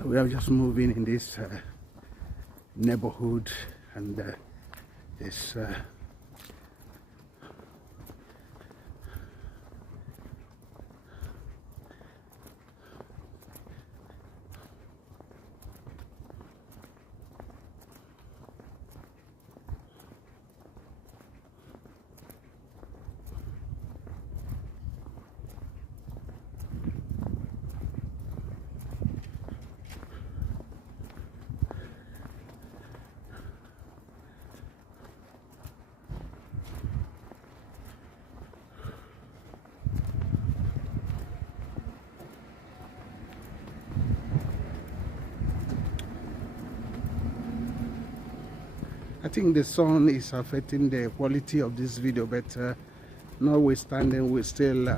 So we are just moving in this neighborhood, and this I think the sun is affecting the quality of this video, but notwithstanding, we still